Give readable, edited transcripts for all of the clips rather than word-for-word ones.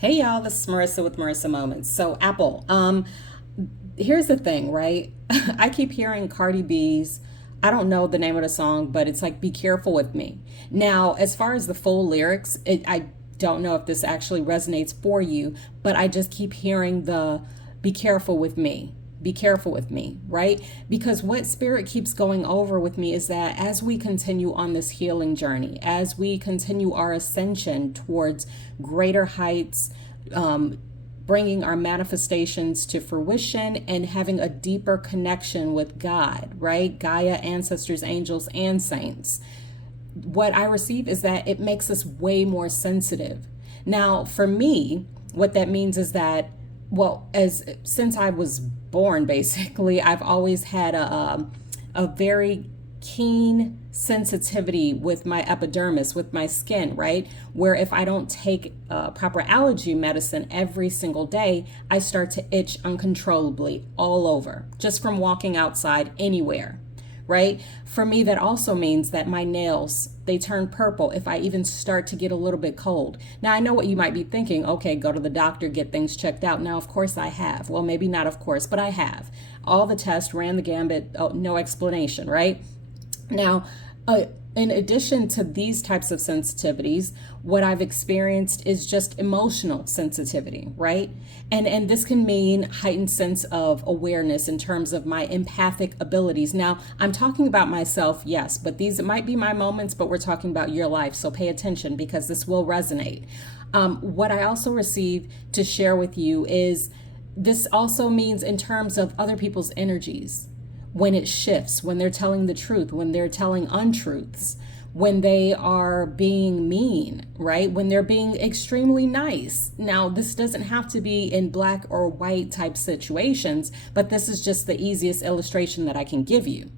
Hey y'all, this is Marissa with Marissa Moments. So Apple, here's the thing, right? I keep hearing Cardi B's, I don't know the name of the song, but it's like "Be Careful with Me." Now, as far as the full lyrics, I don't know if this actually resonates for you, but I just keep hearing the "Be careful with me." Be careful with me, right? Because what Spirit keeps going over with me is that as we continue on this healing journey, as we continue our ascension towards greater heights, um, bringing our manifestations to fruition and having a deeper connection with God, right? Gaia, ancestors, angels, and saints. What I receive is that it makes us way more sensitive. Now, for me, what that means is that, well, as since I was born, basically, I've always had a very keen sensitivity with my epidermis, with my skin, right? Where if I don't take proper allergy medicine every single day, I start to itch uncontrollably all over just from walking outside anywhere, right? For me, that also means that my nails, they turn purple if I even start to get a little bit cold. Now, I know what you might be thinking. Okay, go to the doctor, get things checked out. Now, of course I have. Well, maybe not of course, but I have. All the tests, ran the gambit, no explanation, right? Now, in addition to these types of sensitivities, what I've experienced is just emotional sensitivity, right? And this can mean heightened sense of awareness in terms of my empathic abilities. Now, I'm talking about myself, yes, but these might be my moments, but we're talking about your life. So pay attention because this will resonate. What I also receive to share with you is this also means in terms of other people's energies when it shifts, when they're telling the truth, when they're telling untruths, when they are being mean, right? When they're being extremely nice. Now, this doesn't have to be in black or white type situations, but this is just the easiest illustration that I can give you.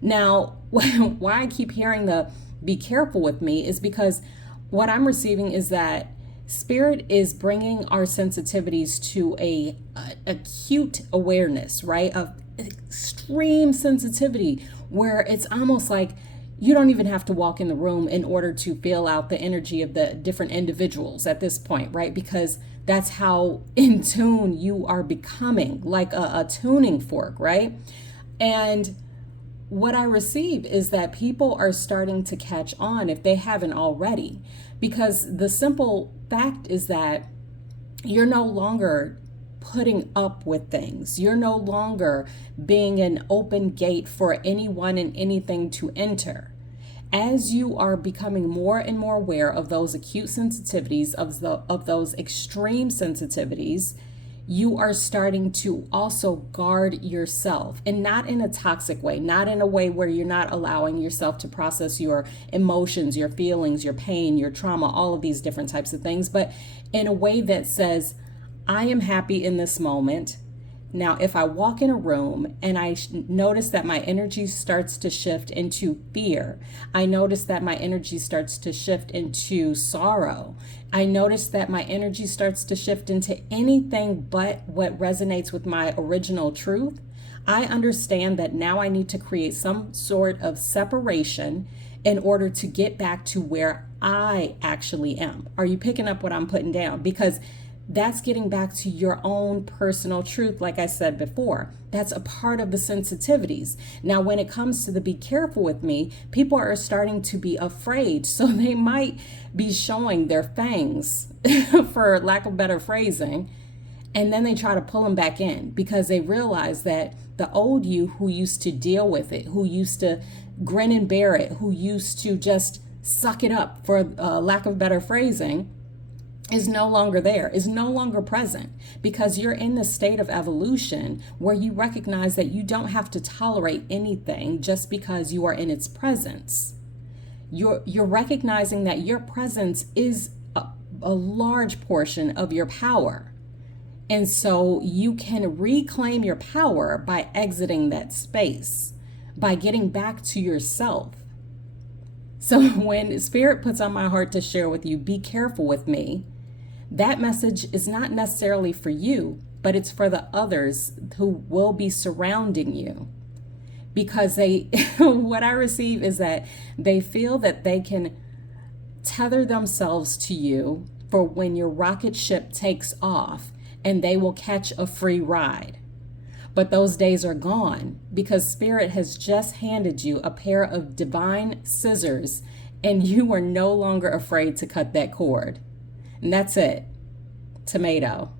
Now, why I keep hearing the "be careful with me" is because what I'm receiving is that Spirit is bringing our sensitivities to a acute awareness, right? Of extreme sensitivity where it's almost like you don't even have to walk in the room in order to feel out the energy of the different individuals at this point, right? Because that's how in tune you are becoming, like a tuning fork, right? And what I receive is that people are starting to catch on if they haven't already, because the simple fact is that you're no longer putting up with things. You're no longer being an open gate for anyone and anything to enter. As you are becoming more and more aware of those acute sensitivities, of those extreme sensitivities, you are starting to also guard yourself, and not in a toxic way, not in a way where you're not allowing yourself to process your emotions, your feelings, your pain, your trauma, all of these different types of things, but in a way that says, I am happy in this moment. Now, if I walk in a room and I notice that my energy starts to shift into fear, I notice that my energy starts to shift into sorrow, I notice that my energy starts to shift into anything but what resonates with my original truth, I understand that now I need to create some sort of separation in order to get back to where I actually am. Are you picking up what I'm putting down? Because that's getting back to your own personal truth, like I said before. That's a part of the sensitivities. Now, when it comes to the "be careful with me," people are starting to be afraid. So they might be showing their fangs, for lack of better phrasing, and then they try to pull them back in because they realize that the old you who used to deal with it, who used to grin and bear it, who used to just suck it up, for lack of better phrasing, is no longer there, is no longer present, because you're in the state of evolution where you recognize that you don't have to tolerate anything just because you are in its presence. You're recognizing that your presence is a large portion of your power. And so you can reclaim your power by exiting that space, by getting back to yourself. So when Spirit puts on my heart to share with you, "Be careful with me," that message is not necessarily for you, but it's for the others who will be surrounding you. Because what I receive is that they feel that they can tether themselves to you for when your rocket ship takes off and they will catch a free ride. But those days are gone because Spirit has just handed you a pair of divine scissors and you are no longer afraid to cut that cord. And that's it. Tomato.